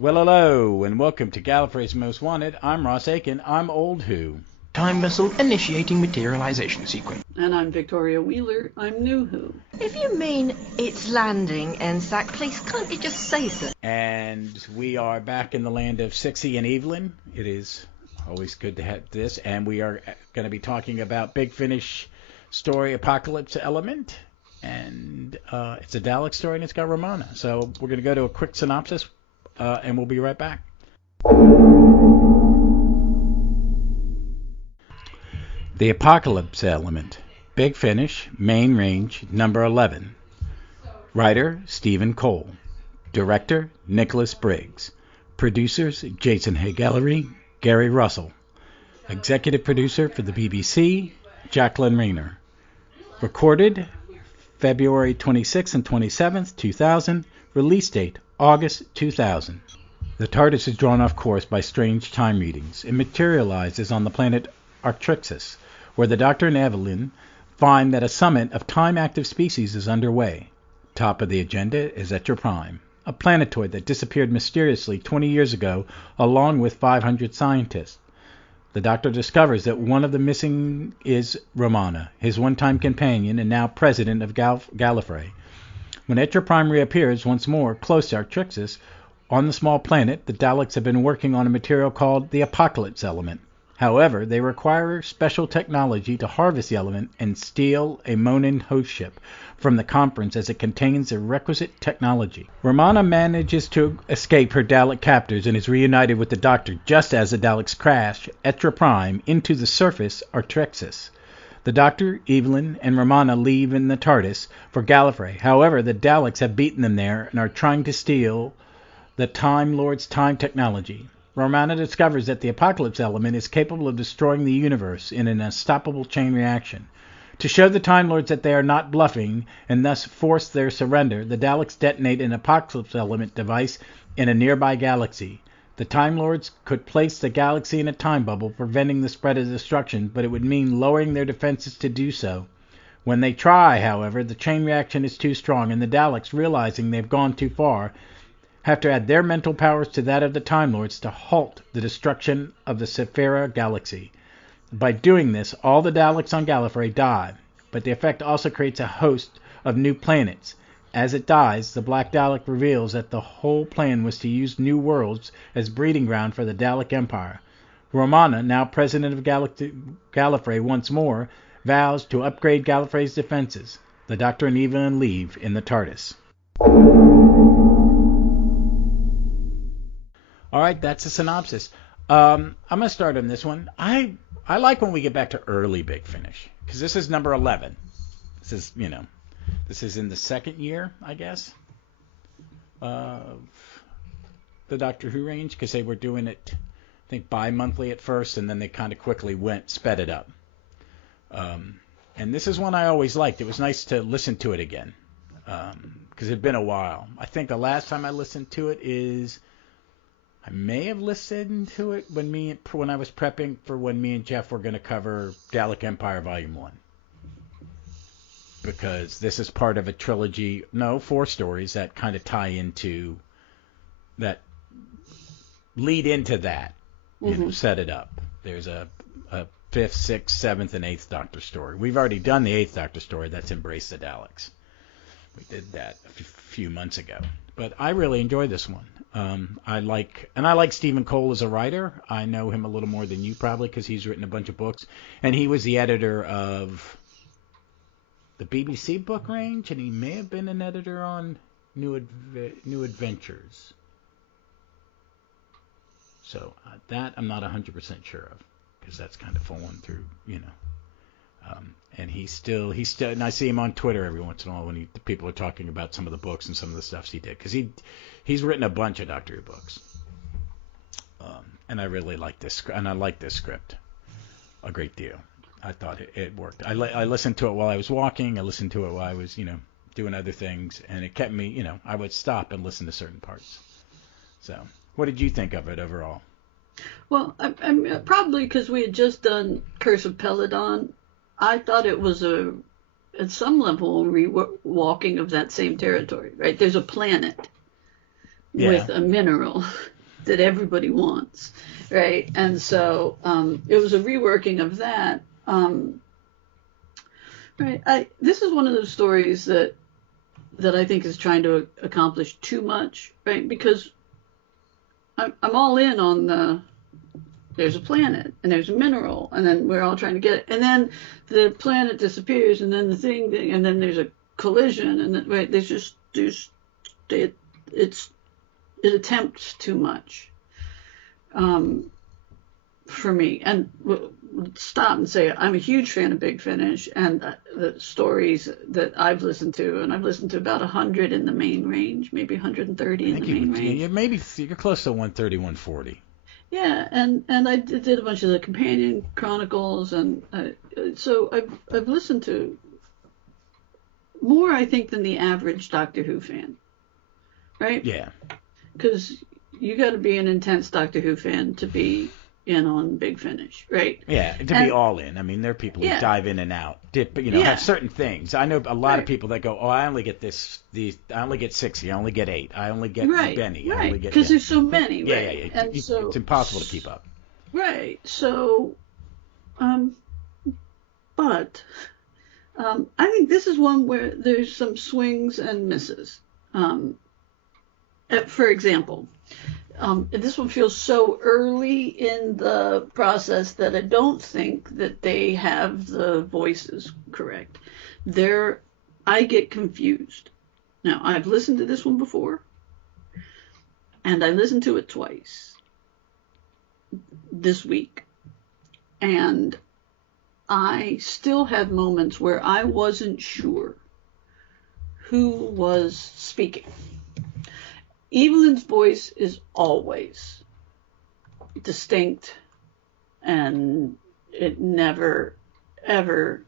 Well, hello, and welcome to Gallifrey's Most Wanted. I'm Ross Aiken. I'm Old Who. Time vessel initiating materialization sequence. And I'm Victoria Wheeler. I'm New Who. If you mean it's landing, Ensac, please can't you just say so? And we are back in the land of Sixie and Evelyn. It is always good to have this. And we are going to be talking about Big Finish story Apocalypse Element. And it's a Dalek story, and it's got Romana. So we're going to go to a quick synopsis, and we'll be right back. The Apocalypse Element, Big Finish, Main Range, number 11. Writer, Stephen Cole. Director, Nicholas Briggs. Producers, Jason Gallifrey, Gary Russell. Executive producer for the BBC, Jacqueline Rayner. Recorded February 26th and 27th, 2000. Release date, August 2000. The TARDIS is drawn off course by strange time readings. It materializes on the planet Artrixis, where the Doctor and Evelyn find that a summit of time-active species is underway. Top of the agenda is Etra Prime, a planetoid that disappeared mysteriously 20 years ago along with 500 scientists. The Doctor discovers that one of the missing is Romana, his one-time companion and now president of Gallifrey. When Etra Prime reappears once more close to Artrixis, on the small planet, the Daleks have been working on a material called the Apocalypse Element. However, they require special technology to harvest the element and steal a Monin host ship from the conference as it contains the requisite technology. Romana manages to escape her Dalek captors and is reunited with the Doctor just as the Daleks crash Etra Prime into the surface Artrixis. The Doctor, Evelyn, and Romana leave in the TARDIS for Gallifrey. However, the Daleks have beaten them there and are trying to steal the Time Lord's time technology. Romana discovers that the Apocalypse Element is capable of destroying the universe in an unstoppable chain reaction. To show the Time Lords that they are not bluffing and thus force their surrender, the Daleks detonate an Apocalypse Element device in a nearby galaxy. The Time Lords could place the galaxy in a time bubble, preventing the spread of destruction, but it would mean lowering their defenses to do so. When they try, however, the chain reaction is too strong, and the Daleks, realizing they've gone too far, have to add their mental powers to that of the Time Lords to halt the destruction of the Sephira galaxy. By doing this, all the Daleks on Gallifrey die, but the effect also creates a host of new planets. As it dies, the Black Dalek reveals that the whole plan was to use new worlds as breeding ground for the Dalek Empire. Romana, now president of Gallifrey once more, vows to upgrade Gallifrey's defenses. The Doctor and Evelyn leave in the TARDIS. All right, that's a synopsis. I'm going to start on this one. I like when we get back to early Big Finish, because this is number 11. This is, this is in the second year, I guess, of the Doctor Who range, because they were doing it, I think, bi-monthly at first, and then they kind of quickly sped it up. And this is one I always liked. It was nice to listen to it again, because it had been a while. I think the last time I listened to it is... I may have listened to it when I was prepping for when me and Jeff were going to cover Dalek Empire Volume 1. Because this is part of a trilogy, 4 stories that kind of tie into, that lead into that, set it up. There's a 5th, 6th, 7th, and 8th Doctor story. We've already done the 8th Doctor story, that's Embrace the Daleks. We did that a few months ago. But I really enjoy this one. I like Stephen Cole as a writer. I know him a little more than you probably because he's written a bunch of books. And he was the editor of the BBC book range, and he may have been an editor on New Adventures. So that I'm not 100% sure of because that's kind of fallen through, and he's still, and I see him on Twitter every once in a while when people are talking about some of the books and some of the stuff he did, because he's written a bunch of Doctor Who books, and I really like this, and I like this script a great deal. I thought it worked. I listened to it while I was walking. I listened to it while I was, doing other things, and it kept me, I would stop and listen to certain parts. So, what did you think of it overall? Well, I'm probably because we had just done Curse of Peladon. I thought it was at some level, a rewalking of that same territory, right? There's a planet with a mineral that everybody wants, right? And so it was a reworking of that. Right. This is one of those stories that I think is trying to accomplish too much, right? Because I'm all in on there's a planet and there's a mineral and then we're all trying to get it, and then the planet disappears and then the thing and then there's a collision and then, right, it attempts too much for me. And stop and say I'm a huge fan of Big Finish and the stories that I've listened to, and I've listened to about 100 in the main range, maybe 130 in the main range. Yeah, maybe you're close to 130, 140. Yeah, and I did a bunch of the companion chronicles, and so I've listened to more, I think, than the average Doctor Who fan, right? Yeah. Because you got to be an intense Doctor Who fan to be in on Big Finish, right? Yeah, be all in. I mean, there are people who dive in and out, have certain things. I know a lot of people that go, oh, I only get I only get 60, I only get 8, I only get Benny. Right, because there's so many, right? Yeah. And so, it's impossible to keep up. Right, so, but I think this is one where there's some swings and misses. For example, this one feels so early in the process that I don't think that they have the voices correct. I get confused. Now, I've listened to this one before, and I listened to it twice this week, and I still had moments where I wasn't sure who was speaking. Evelyn's voice is always distinct, and it never, ever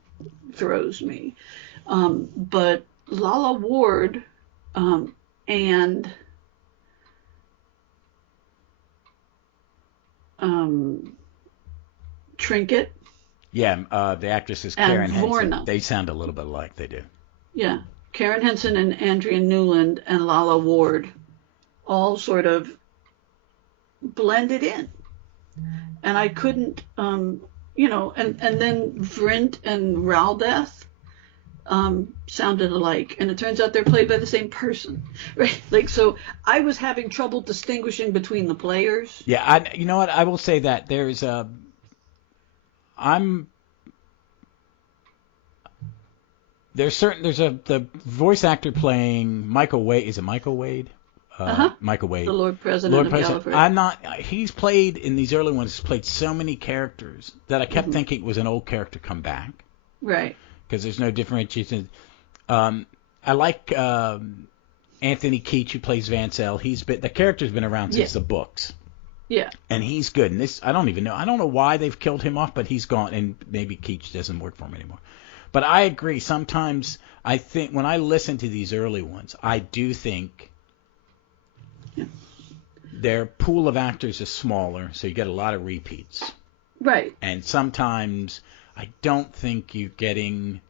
throws me. But Lala Ward and Trinket. Yeah, the actress is Karen Henson. Vorna. They sound a little bit alike, they do. Yeah, Karen Henson and Andrea Newland and Lala Ward all sort of blended in. And I couldn't, and then Vrint and Raldeth sounded alike. And it turns out they're played by the same person, right? Like, so I was having trouble distinguishing between the players. Yeah, you know what? I will say that there's the voice actor playing Michael Wade. Is it Michael Wade? Michael Wade, the Lord President of Gallifrey. He's played in these early ones. He's played so many characters that I kept thinking it was an old character come back. Right. Because there's no differentiation. I like Anthony Keach, who plays Vansell. The character's been around since the books. Yeah. And he's good. And I don't know why they've killed him off, but he's gone. And maybe Keach doesn't work for him anymore. But I agree. Sometimes I think when I listen to these early ones, I do think their pool of actors is smaller, so you get a lot of repeats. Right. And sometimes I don't think you're getting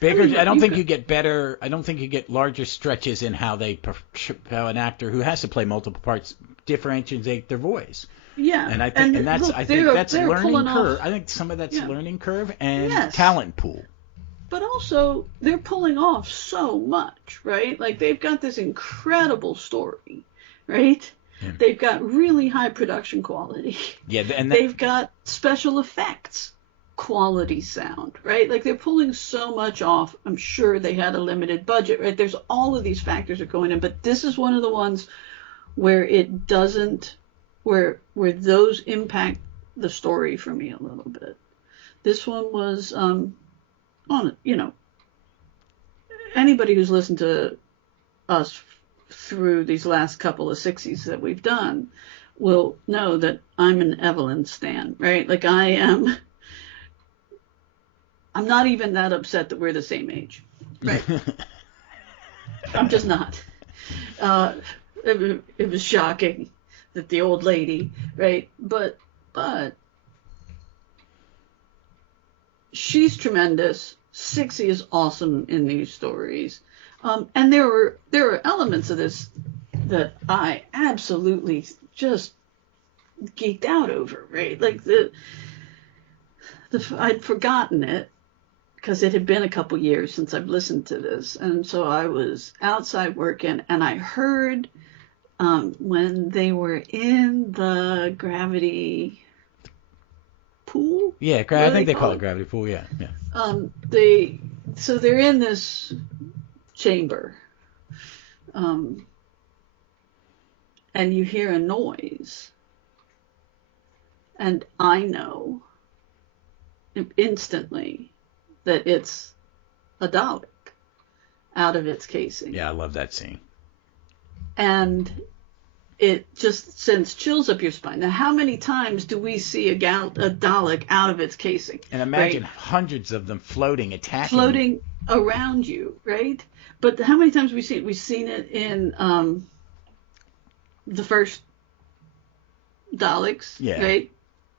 bigger. I don't think you get better. I don't think you get larger stretches in how how an actor who has to play multiple parts differentiate their voice. Yeah. And I think that's learning curve. I think some of that's learning curve and talent pool. But also, they're pulling off so much, right? Like, they've got this incredible story, right? Yeah. They've got really high production quality. Yeah, and they've got special effects quality sound, right? Like, they're pulling so much off. I'm sure they had a limited budget, right? There's all of these factors are going in, but this is one of the ones where it doesn't, where those impact the story for me a little bit. This one was, anybody who's listened to us through these last couple of 60s that we've done will know that I'm an Evelyn stan, right? Like, I'm not even that upset that we're the same age, right? I'm just not. It was shocking that the old lady, right? But she's tremendous. 60 is awesome in these stories. And there were elements of this that I absolutely just geeked out over, right? Like I'd forgotten it because it had been a couple years since I've listened to this, and so I was outside working, and I heard when they were in the gravity pool. Yeah, I think they call it gravity pool. Yeah. They're in this chamber, and you hear a noise, and I know instantly that it's a Dalek out of its casing. Yeah, I love that scene. And it just sends chills up your spine. Now, how many times do we see a Dalek out of its casing? And imagine hundreds of them floating around you, right? But how many times have we seen it? We've seen it in the first Daleks, right?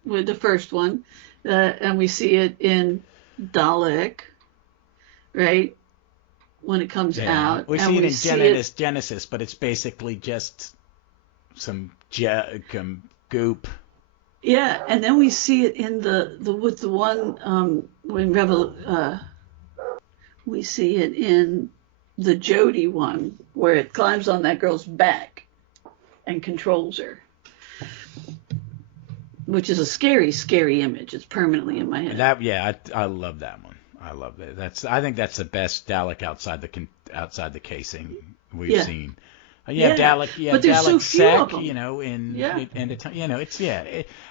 With the first one. And we see it in Dalek, right? When it comes out. We see it in Genesis, but it's basically just some goop. Yeah, and then we see it in with the one we see it in the Jodie one where it climbs on that girl's back and controls her, which is a scary, scary image. It's permanently in my head. I love that one. I love that. I think that's the best Dalek outside the casing we've seen. Dalek, but there's Dalek so few of them.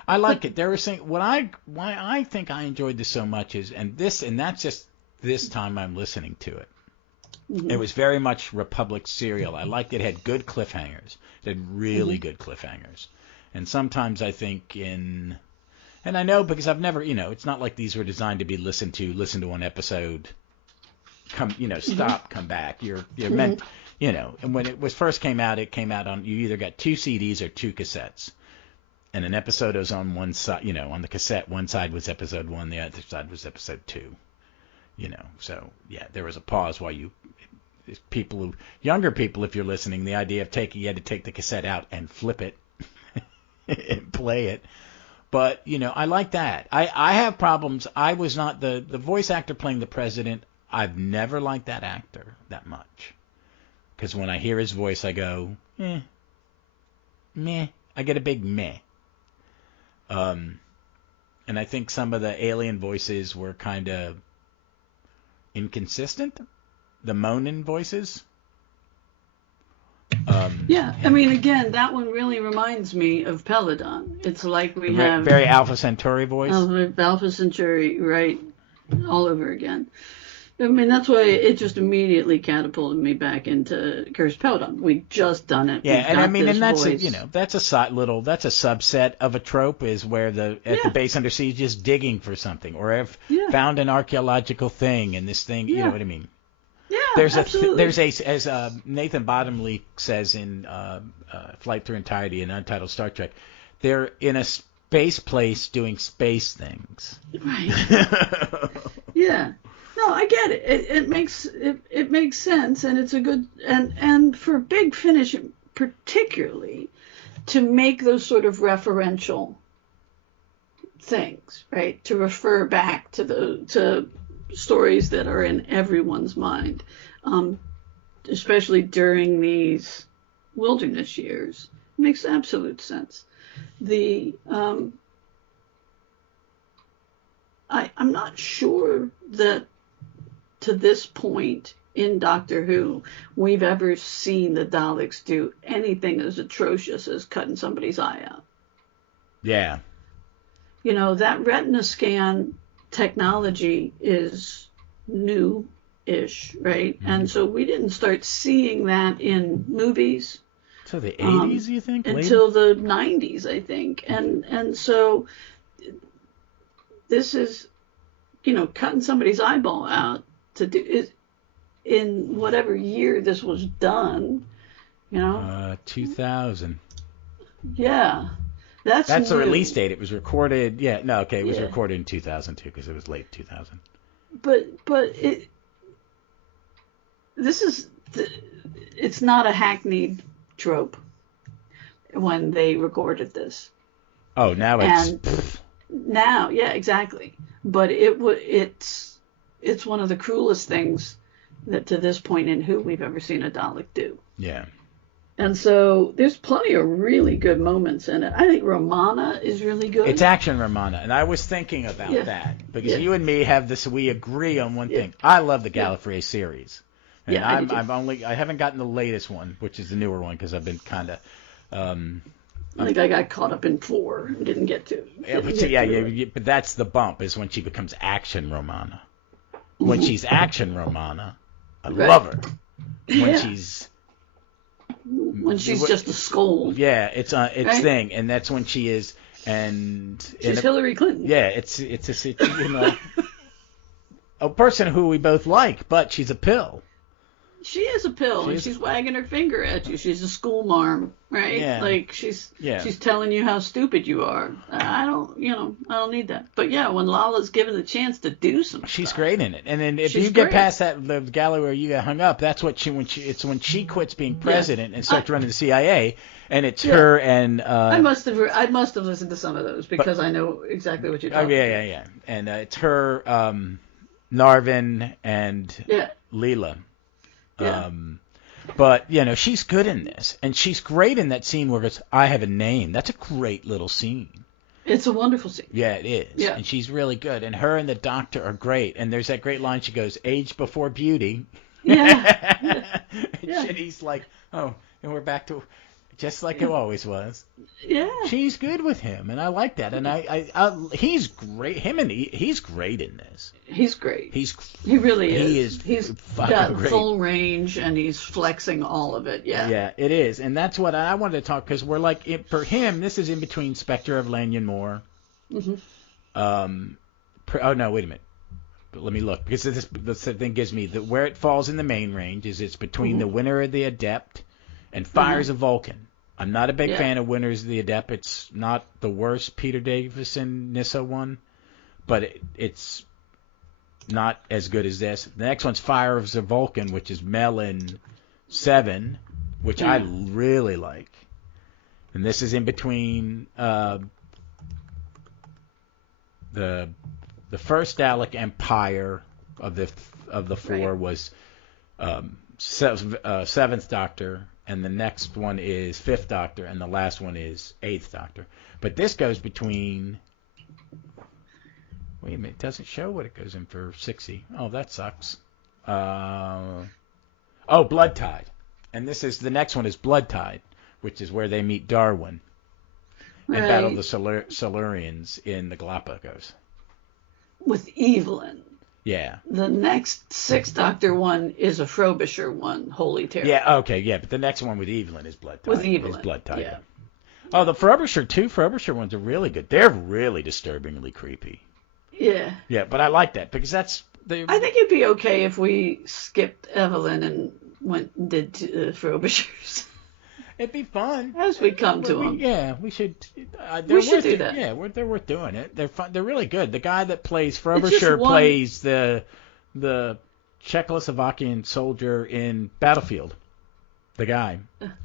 I like it. There was saying why I think I enjoyed this so much is that's just this time I'm listening to it. Mm-hmm. It was very much Republic serial. I liked it. It had good cliffhangers. It had really good cliffhangers. And sometimes I think and I know because I've never, it's not like these were designed to be listened to one episode, stop, come back. You're meant, and when it was first came out on, you either got 2 CDs or 2 cassettes. And an episode was on one side, on the cassette, one side was episode 1, the other side was episode 2. So there was a pause while younger people, if you're listening, the idea of you had to take the cassette out and flip it and play it. But, I like that. I have problems. I was not the voice actor playing the president. I've never liked that actor that much. Because when I hear his voice, I go, meh. I get a big meh. And I think some of the alien voices were kind of inconsistent. The Monin voices. Again, that one really reminds me of Peladon. It's like we have very Alpha Centauri voice. Alpha Centauri, right, all over again. That's why it just immediately catapulted me back into Curse Peladon. We just done it. Yeah, and that's that's a subset of a trope is where the base under siege is digging for something or have found an archaeological thing and this thing. You know what I mean? Yeah, absolutely. As Nathan Bottomley says in Flight Through Entirety in Untitled Star Trek, they're in a space place doing space things. Right. Yeah. No, I get it. It makes sense, and it's a good and for Big Finish particularly to make those sort of referential things, right? To refer back to stories that are in everyone's mind, especially during these wilderness years. It makes absolute sense. I'm not sure that to this point in Doctor Who we've ever seen the Daleks do anything as atrocious as cutting somebody's eye out. Yeah. That retina scan technology is new-ish, right? Mm-hmm. And so we didn't start seeing that in movies. So the 80s, you think? Until the 90s, I think. And so this is, cutting somebody's eyeball out to do is in whatever year this was done, 2000. Yeah. That's the release date. It was recorded. Yeah, no, okay. It was recorded in 2002 because it was late 2000. But this is it's not a hackneyed trope when they recorded this. Oh, now And it's... now, yeah, exactly. But it's one of the cruelest things that to this point in Who we've ever seen a Dalek do. Yeah. And so there's plenty of really good moments in it. I think Romana is really good. It's action Romana, and I was thinking about that because you and me have this. We agree on one thing. I love the Gallifrey series, and I haven't gotten the latest one, which is the newer one, because I've been kind of. I think I got caught up in 4 and didn't get to. But that's the bump, is when she becomes action Romana. When she's action Romana, I love her. When she's just a scold. Yeah, it's thing, and that's when she is, and she's Hillary Clinton. Yeah, it's a person who we both like, but she's a pill. She is a pill, and she's wagging her finger at you. She's a school marm, right? Yeah. Like she's telling you how stupid you are. I don't need that. But yeah, when Lala's given the chance to do some she's stuff, great in it. And then if she's you get great. past that, the galley where you get hung up, that's when she quits being president and starts running the CIA, and it's her and I must have listened to some of those because I know exactly what you're talking about. Yeah. And it's her, Narvin and Leela. Yeah. But she's good in this, and she's great in that scene where it's I have a name. That's a great little scene. It's a wonderful scene. Yeah, it is. Yeah. And she's really good, and her and the doctor are great. And there's that great line she goes, "Age before beauty." Yeah. And he's like, "Oh, and we're back to just like it always was." Yeah. She's good with him, and I like that. And he's great. He's great in this. He's great. He really is. He's got great. Full range, and he's flexing all of it. Yeah. Yeah, it is, and that's what I wanted to talk, because we're like, for him, this is in between Specter of Lanyon Moore. Mm-hmm. Oh no, wait a minute. Let me look, because this thing gives me where it falls in the main range is it's between the Winter of the Adept and Fires of Vulcan. I'm not a big fan of Winters of the Adept. It's not the worst Peter Davison Nissa one, but it's not as good as this. The next one's Fires of Vulcan, which is Mellon 7, which I really like. And this is in between the first Dalek Empire of the 4 was Seventh Doctor, and the next one is Fifth Doctor, and the last one is Eighth Doctor. But this goes between... Wait a minute, it doesn't show what it goes in for 60. Oh, that sucks. Blood Tide. And the next one is Blood Tide, which is where they meet Darwin and battle the Silurians in the Galapagos. With Evelyn. Yeah. The next Sixth Doctor one is a Frobisher one, Holy Terror. Yeah, okay, yeah, but the next one with Evelyn is Blood Tide. With Evelyn, is Blood Tide. yeah. Oh, the Frobisher ones are really good. They're really disturbingly creepy. Yeah. Yeah, but I like that, because that's... I think it'd be okay if we skipped Evelyn and went and did Frobishers. It'd be fun. As we come to them. Yeah, we should. We should do that. Yeah, they're worth doing it. They're fun. They're really good. The guy that plays Frobisher plays the Czechoslovakian soldier in Battlefield. The guy.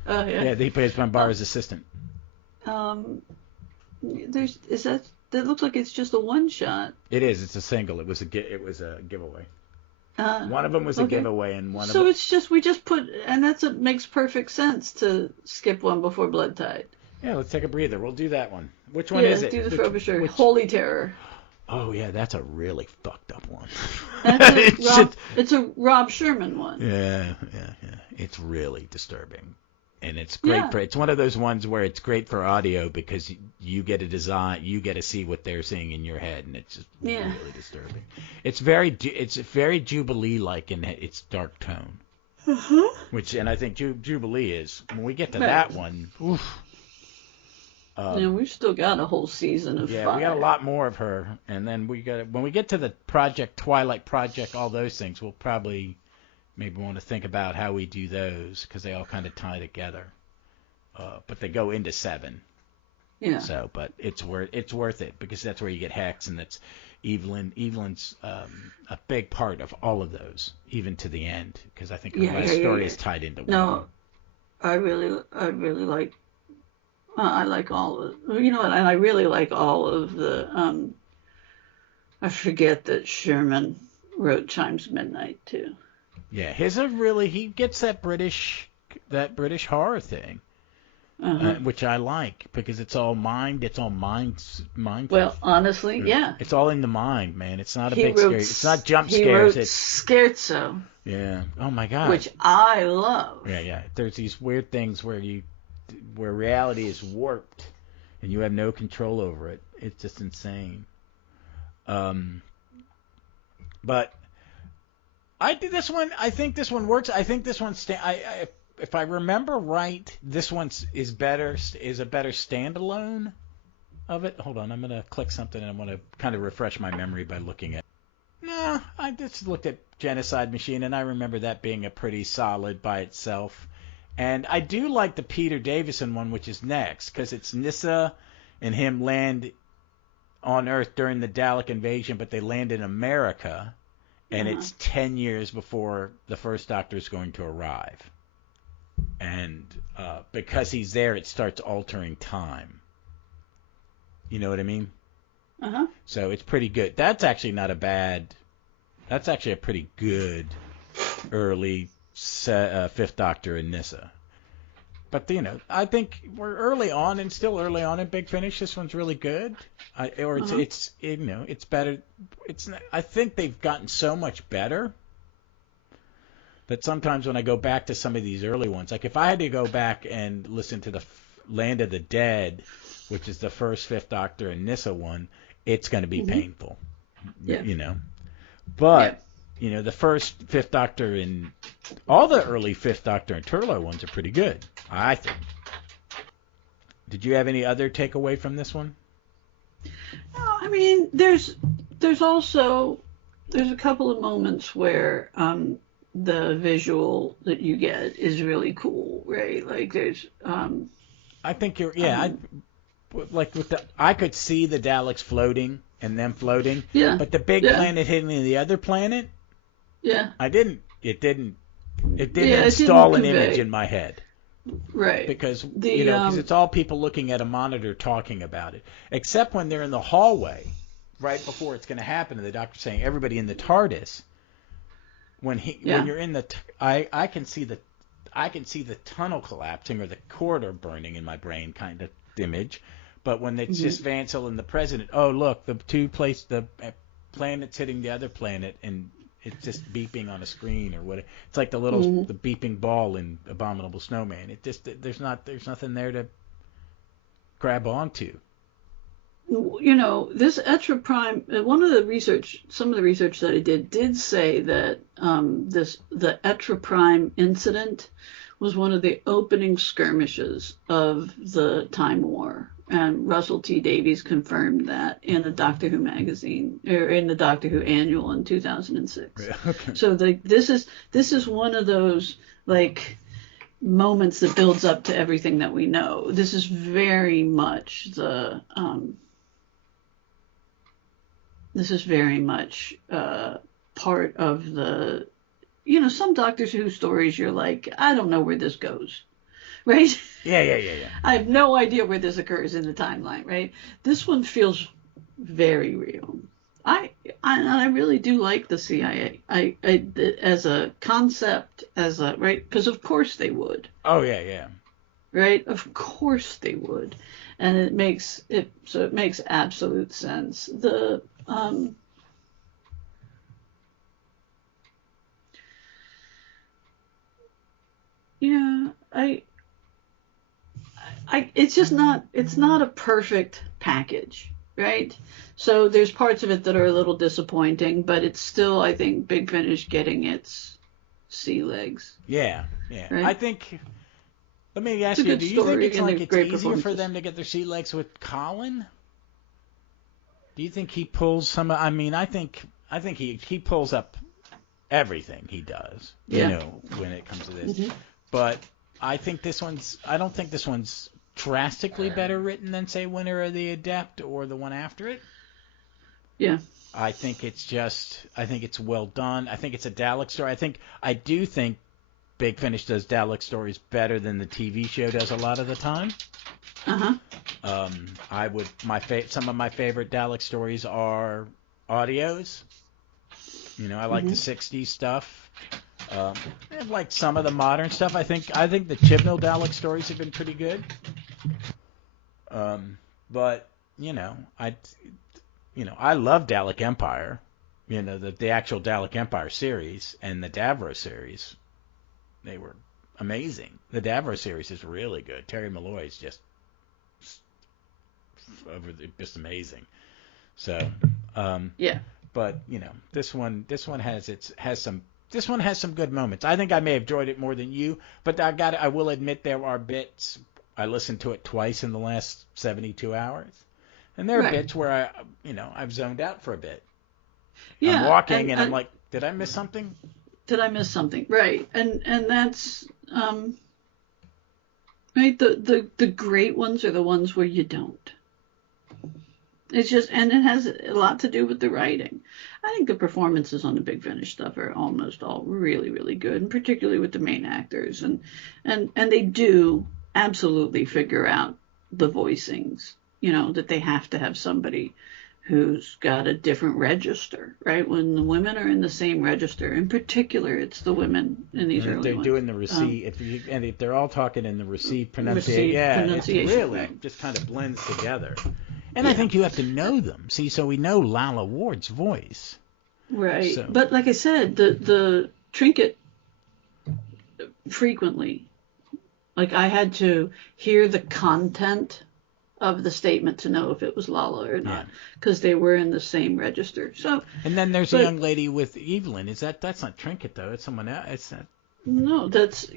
Yeah, he plays Bambar's assistant. That looks like it's just a one shot. It is. It's a single. It was a giveaway. One of them was a giveaway, and one of them... So it's just, we just put, and makes perfect sense to skip one before Blood Tide. Yeah, let's take a breather. We'll do that one. Which one is it? Do the Frobisher. Holy Terror. Oh, yeah, that's a really fucked up one. It's a Rob Sherman one. Yeah. It's really disturbing. And it's great it's one of those ones where it's great for audio, because you get to see what they're seeing in your head, and it's just really disturbing. It's very Jubilee-like in its dark tone. And I think Jubilee is, when we get to that one, oof. We've still got a whole season of 5. We got a lot more of her, and then when we get to the Twilight Project, all those things, we'll probably maybe want to think about how we do those, because they all kind of tie together. But they go into 7. Yeah. So, but it's worth it because that's where you get Hex, and that's Evelyn's a big part of all of those, even to the end, because I think her last story is tied into one. No, I really like. I like all of, and I really like all of the. I forget that Sherman wrote Chimes Midnight too. Yeah, he gets that British horror thing, which I like because it's all mind. It's all mind. Well, honestly, yeah. It's all in the mind, man. It's not scary. It's not jump scares. It's Scherzo. Yeah. Oh my God. Which I love. Yeah. There's these weird things where reality is warped and you have no control over it. It's just insane. But I think this one works. I think this one if I remember right, this one is a better standalone of it. Hold on, I'm gonna click something and I'm gonna kind of refresh my memory by looking at. No, I just looked at Genocide Machine and I remember that being a pretty solid by itself. And I do like the Peter Davison one, which is next, because it's Nyssa and him land on Earth during the Dalek invasion, but they land in America, and it's 10 years before the first Doctor is going to arrive. And because he's there, it starts altering time. You know what I mean? Uh-huh. So it's pretty good. That's actually a pretty good early Fifth Doctor in Nyssa. But, I think we're early on and still early on in Big Finish. This one's really good. It's better. I think they've gotten so much better that sometimes when I go back to some of these early ones, like if I had to go back and listen to the Land of the Dead, which is the first Fifth Doctor and Nyssa one, it's going to be painful. Yeah. But, the first Fifth Doctor and all the early Fifth Doctor and Turlough ones are pretty good, I think. Did you have any other takeaway from this one? No, I mean, there's a couple of moments where the visual that you get is really cool, right? Like there's I think you're I could see the Daleks floating and them floating. Yeah. But the big planet hitting the other planet, it didn't install an image in my head. Right. Because because it's all people looking at a monitor talking about it. Except when they're in the hallway, right before it's going to happen, and the Doctor's saying, everybody in the TARDIS. When you're in the I can see the tunnel collapsing or the corridor burning in my brain kind of image. But when it's just Vansel and the President, oh look, the planet's hitting the other planet and it's just beeping on a screen or what. It's like the beeping ball in Abominable Snowman. It just there's nothing there to grab onto. This Etra Prime, some of the research that I did say that the Etra Prime incident was one of the opening skirmishes of the Time War. And Russell T. Davies confirmed that in the Doctor Who magazine, or in the Doctor Who annual in 2006. Okay. So this is one of those moments that builds up to everything that we know. This is very much part of the, some Doctor Who stories you're like, I don't know where this goes. Right? Yeah. I have no idea where this occurs in the timeline, right? This one feels very real. I really do like the CIA. I as a concept, right? Because of course they would. Oh yeah. Right? Of course they would, and it makes absolute sense. It's not a perfect package, right? So there's parts of it that are a little disappointing, but it's still, I think, Big Finish getting its sea legs. Yeah. Right? I think, let me ask you, do you think it's easier for them to get their sea legs with Colin? Do you think he pulls some, I think he pulls up everything he does, when it comes to this. But I don't think this one's drastically better written than, say, Winter of the Adept or the one after it. Yeah. I think it's well done. I think it's a Dalek story. I do think Big Finish does Dalek stories better than the TV show does a lot of the time. Uh-huh. Some of my favorite Dalek stories are audios. I like the 60s stuff. I like some of the modern stuff. I think the Chibnall Dalek stories have been pretty good. But I love Dalek Empire. The actual Dalek Empire series and the Davros series. They were amazing. The Davros series is really good. Terry Malloy is just amazing. So, yeah. But this one has some good moments. I think I may have enjoyed it more than you, but I will admit there are bits. I listened to it twice in the last 72 hours, and there are bits where I've zoned out for a bit. Yeah, I'm walking and I'm like, did I miss something? Right. And that's right. The great ones are the ones where you don't. It's just, and it has a lot to do with the writing. I think the performances on the Big Finish stuff are almost all really, really good, and particularly with the main actors, and they do absolutely figure out the voicings. That they have to have somebody who's got a different register, right? When the women are in the same register, in particular, it's the women in these early they're ones. doing the receive, if they're all talking in the receive pronunciation, it really just kind of blends together. And I think you have to know them. See, so we know Lalla Ward's voice. Right. So. But like I said, the Trinket frequently, like I had to hear the content of the statement to know if it was Lalla or not, because they were in the same register. So. And then there's a young lady with Evelyn. That's not Trinket though? It's someone else. It's not. No, that's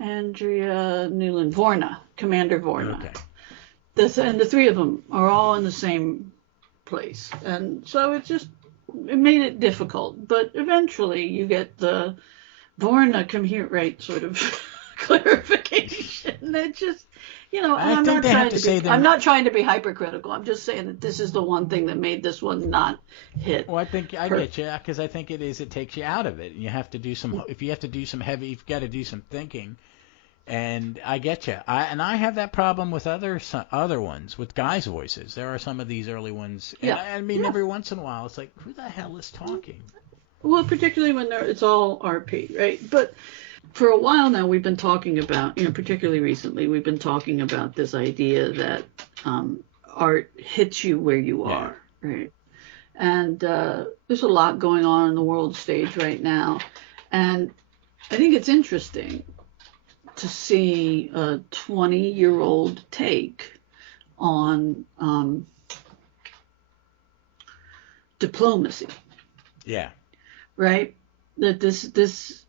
Andrea Newland, Commander Vorna. Okay. And the three of them are all in the same place, and so it made it difficult. But eventually, you get the Vorna come here, right? Sort of clarification. It just, I'm not trying to be hypercritical. I'm just saying that this is the one thing that made this one not hit. Well, I think I get you, because I think it takes you out of it. You have to do if you have to do some heavy, you've got to do some thinking. And I get you. I have that problem with other ones with guys' voices. There are some of these early ones. And every once in a while, it's like, who the hell is talking? Well, particularly when it's all RP, right? But for a while now, we've been talking about, particularly recently, we've been talking about this idea that art hits you where you are, right? And there's a lot going on in the world stage right now. And I think it's interesting to see a 20-year-old take on diplomacy. Yeah. Right? That this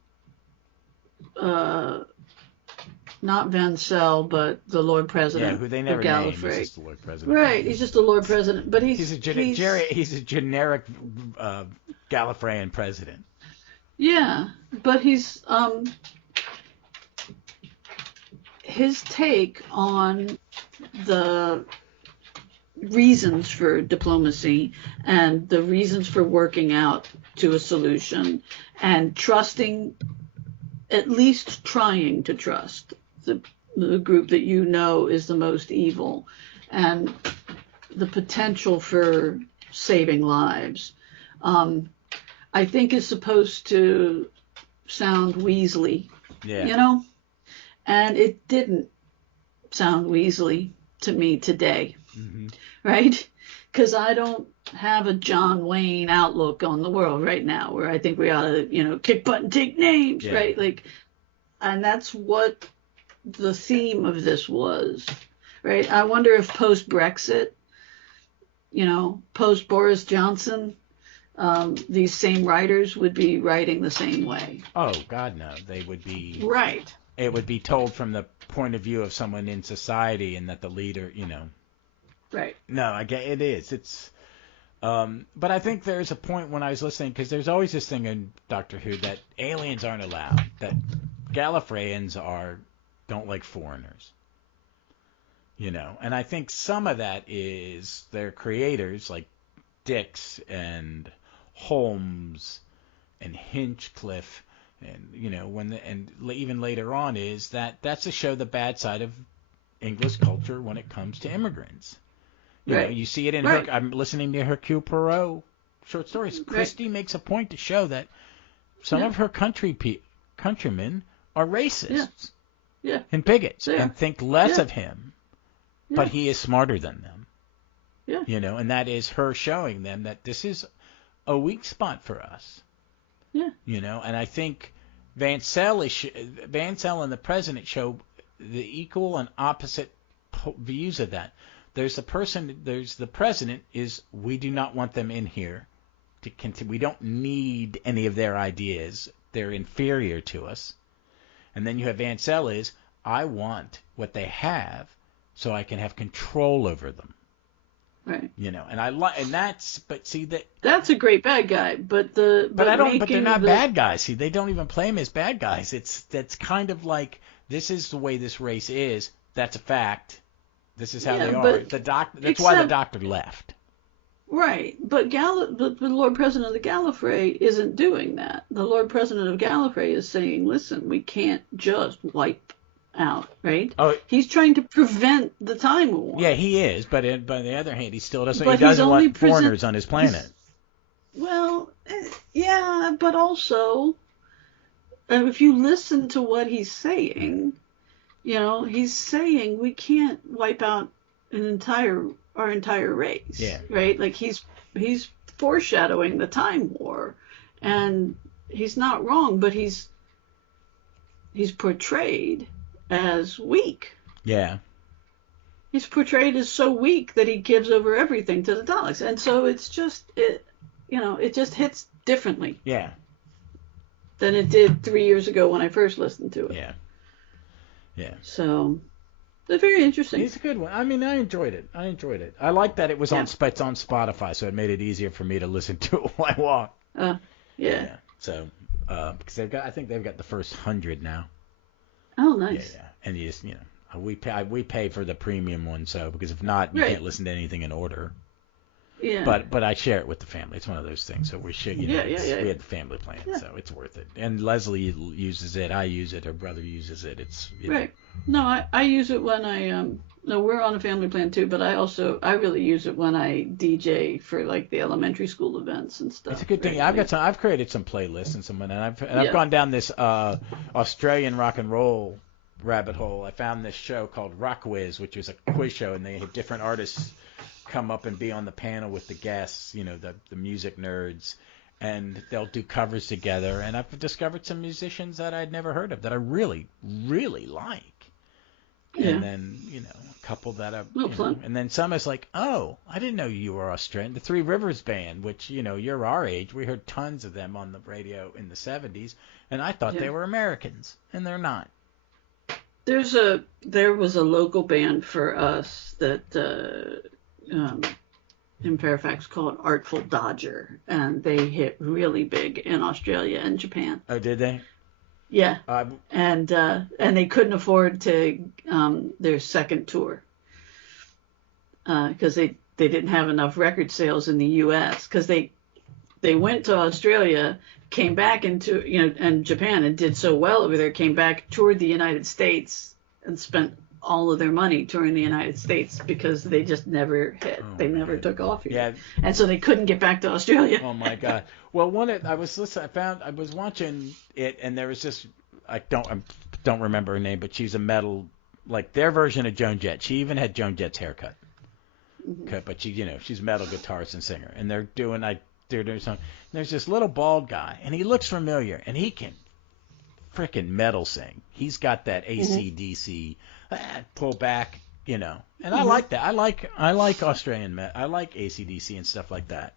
not Vancell, but the Lord President who they never of Gallifrey. Name. He's just the Lord President. Right, he's just the Lord President, but he's a generic Gallifreyan president. Yeah, but he's his take on the reasons for diplomacy and the reasons for working out to a solution and trusting, at least trying to trust the group that is the most evil, and the potential for saving lives, I think is supposed to sound Weasley, and it didn't sound Weasley to me today, right? Because I don't have a John Wayne outlook on the world right now, where I think we ought to, kick butt and take names, right? Like, and that's what the theme of this was, right? I wonder if post-Brexit, post-Boris Johnson, these same writers would be writing the same way. Oh, God, no. They would be... Right. It would be told from the point of view of someone in society, and that the leader, Right. No, I get it is. It's... But I think there's a point when I was listening, because there's always this thing in Doctor Who that aliens aren't allowed, that Gallifreyans don't like foreigners. And I think some of that is their creators, like Dix and Holmes and Hinchcliffe, and even later on, is that's to show the bad side of English culture when it comes to immigrants. You see it in her. I'm listening to Hercule Poirot short stories. Christie makes a point to show that some of her countrymen are racists and bigots and think less of him, but he is smarter than them. And that is her showing them that this is a weak spot for us. And I think Vansell and the president show the equal and opposite views of that. There's the president is, we do not want them in here to continue. We don't need any of their ideas. They're inferior to us. And then you have Vansell is, I want what they have so I can have control over them. Right. That's a great bad guy, but they're not bad guys. See, they don't even play him as bad guys. That's kind of like, this is the way this race is. That's a fact. This is how they are. That's why the Doctor left. Right, but the Lord President of the Gallifrey isn't doing that. The Lord President of Gallifrey is saying, listen, we can't just wipe out, right? Oh, he's trying to prevent the Time War. Yeah, he is, but on the other hand, he still doesn't. He doesn't want foreigners on his planet. Well, yeah, but also, if you listen to what he's saying, he's saying we can't wipe out our entire race. Yeah. Right? Like he's foreshadowing the Time War, and he's not wrong, but he's portrayed as weak. Yeah. He's portrayed as so weak that he gives over everything to the Daleks, and so it just hits differently. Yeah. Than it did 3 years ago when I first listened to it. Yeah. Yeah. So, it's very interesting. It's a good one. I mean, I enjoyed it. I like that it was it's on Spotify, so it made it easier for me to listen to it while I walk. Yeah. So, because I think they've got the first 100 now. Oh, nice. Yeah. And you just, we pay for the premium one, so because if not, you can't listen to anything in order. Yeah. But I share it with the family. It's one of those things. So we share. We had the family plan, so it's worth it. And Leslie uses it. I use it. Her brother uses it. It's right. No, I use it when I No, we're on a family plan too. But I really use it when I DJ for like the elementary school events and stuff. It's a good thing. I've created some playlists and I've gone down this Australian rock and roll rabbit hole. I found this show called Rock Wiz, which is a quiz show, and they have different artists come up and be on the panel with the guests, the music nerds, and they'll do covers together. And I've discovered some musicians that I'd never heard of that I really, really like. Yeah. And then, a couple that I've, and then some is like, oh, I didn't know you were Australian. The Three Rivers Band, which, you're our age. We heard tons of them on the radio in the 70s, and I thought they were Americans, and they're not. There was a local band for us that, in Fairfax called Artful Dodger, and they hit really big in Australia and Japan. Oh, did they? Yeah, and they couldn't afford their second tour because they didn't have enough record sales in the U.S. because they went to Australia, came back into and Japan and did so well over there, came back, toured the United States, and spent all of their money touring the United States because they just never hit. They never took off here. Yeah. And so they couldn't get back to Australia. Oh my God. Well, I was watching it, and there was this, I don't remember her name, but she's a metal, like their version of Joan Jett. She even had Joan Jett's haircut. Okay, but she's a metal guitarist and singer, and they're doing something. There's this little bald guy, and he looks familiar, and he can frickin' metal sing. He's got that AC/DC pull back, and I like that. I like Australian metal. I like AC/DC and stuff like that.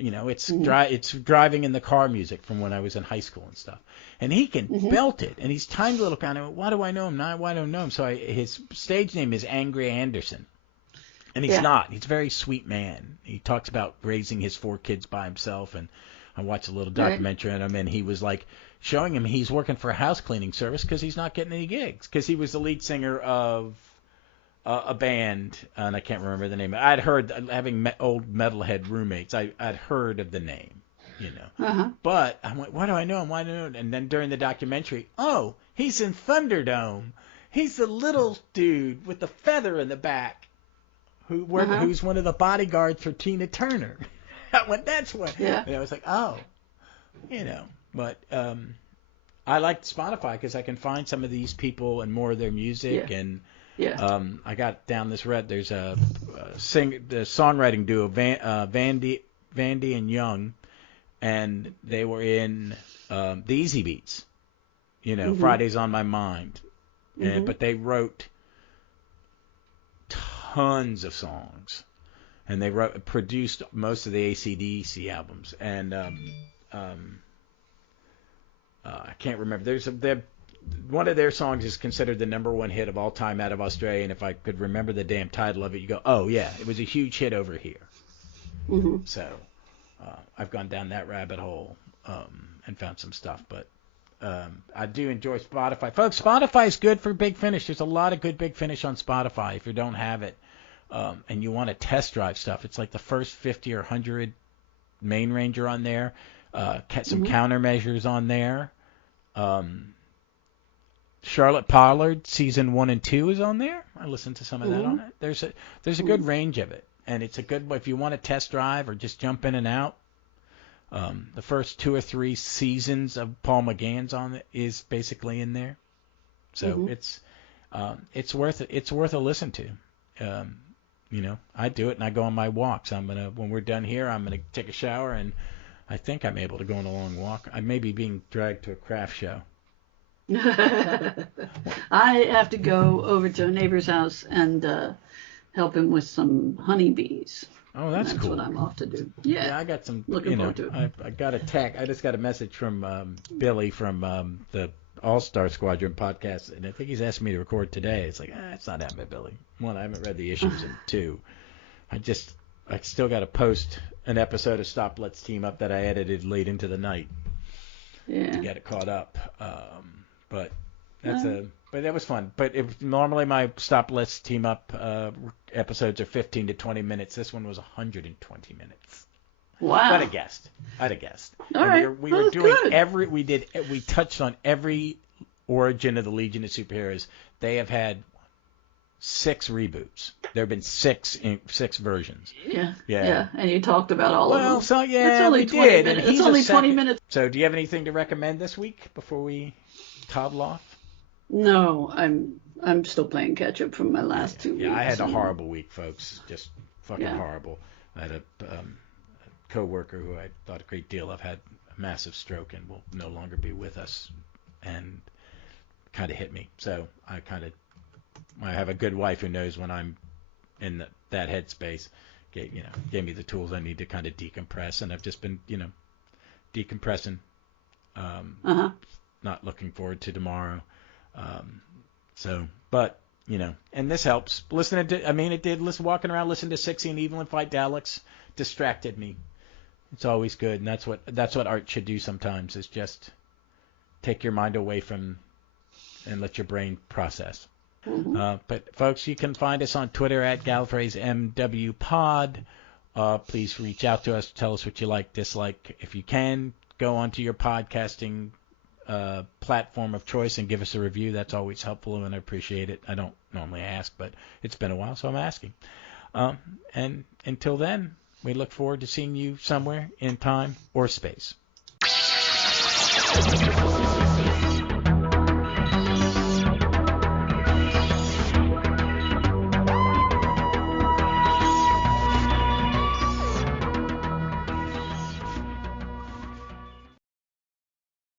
It's driving in the car music from when I was in high school and stuff. And he can belt it, and he's tiny little kind of. Why do I know him? Why don't I know him? So his stage name is Angry Anderson. And he's not. He's a very sweet man. He talks about raising his 4 kids by himself, and I watched a little documentary on him, and he was like showing him he's working for a house cleaning service because he's not getting any gigs, because he was the lead singer of a band, and I can't remember the name. I'd heard, having old metalhead roommates, I'd heard of the name, you know. But I went, why do I know him? Why do I know him? And then during the documentary, oh, he's in Thunderdome. He's the little dude with the feather in the back who's one of the bodyguards for Tina Turner. I went, that's what. Yeah. And I was like, oh, you know. But I like Spotify because I can find some of these people and more of their music. And I got down this road. There's the songwriting duo, Vandy and Young, and they were in the Easy Beats. You know, Friday's on My Mind. But they wrote tons of songs, and they produced most of the AC/DC albums. And I can't remember. There's one of their songs is considered the #1 hit of all time out of Australia. And if I could remember the damn title of it, you go, oh yeah, it was a huge hit over here. So I've gone down that rabbit hole and found some stuff, but. I do enjoy Spotify. Folks, Spotify is good for Big Finish. There's a lot of good Big Finish on Spotify if you don't have it. And you want to test drive stuff. It's like the first 50 or 100 main range are on there. Some countermeasures on there. Charlotte Pollard season 1 and 2 is on there. I listened to some of that on it. There's a good range of it. And it's a good, if you want to test drive or just jump in and out. The first 2 or 3 seasons of Paul McGann's on it is basically in there, so it's worth it. It's worth a listen to. You know, I do it and I go on my walks. When we're done here, I'm gonna take a shower, and I think I'm able to go on a long walk. I may be being dragged to a craft show. I have to go over to a neighbor's house and help him with some honeybees. Oh, that's cool. That's what I'm off to do. Yeah, I got some. Looking forward to it. I got a I just got a message from Billy from the All-Star Squadron podcast, and I think he's asking me to record today. It's like, it's not happening, Billy. 1, I haven't read the issues, and 2, I still got to post an episode of Stop Let's Team Up that I edited late into the night to get it caught up. But that was fun. But normally my Stop Let's Team Up episodes are 15 to 20 minutes. This one was 120 minutes. Wow. I'd have guessed. All right. We were doing good. We touched on every origin of the Legion of Superheroes. They have had 6 reboots. There have been 6 versions. Yeah. And you talked about all of them. Well, so it's only 20 minutes. It's only 20 minutes. So do you have anything to recommend this week before we toddle off? No, I'm still playing catch up from my last 2 weeks. Yeah, I had a horrible week, folks. Just fucking horrible. I had a co-worker who I thought a great deal of had a massive stroke and will no longer be with us, and kind of hit me. So I have a good wife who knows when I'm in that headspace. Gave me the tools I need to kind of decompress, and I've just been decompressing. Not looking forward to tomorrow. But and this helps. Walking around listening to Sixie and Evelyn fight Daleks distracted me. It's always good, and that's what art should do sometimes, is just take your mind away from and let your brain process. But folks, you can find us on Twitter at Gallifrey's MW Pod. Please reach out to us, tell us what you like, dislike. If you can, go onto your podcasting platform of choice and give us a review. That's always helpful, and I appreciate it. I don't normally ask, but it's been a while, so I'm asking. And until then, we look forward to seeing you somewhere in time or space.